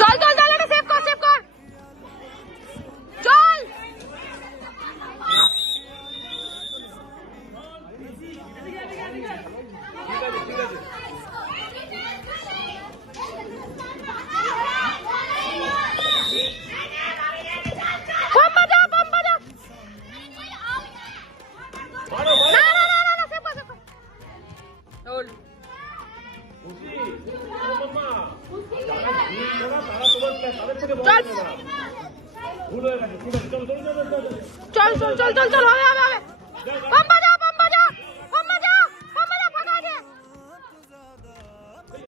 চল চল চল, এটা সেভ কর, সেভ কর, চল। চল চল চল চল চল, হবে হবে হবে।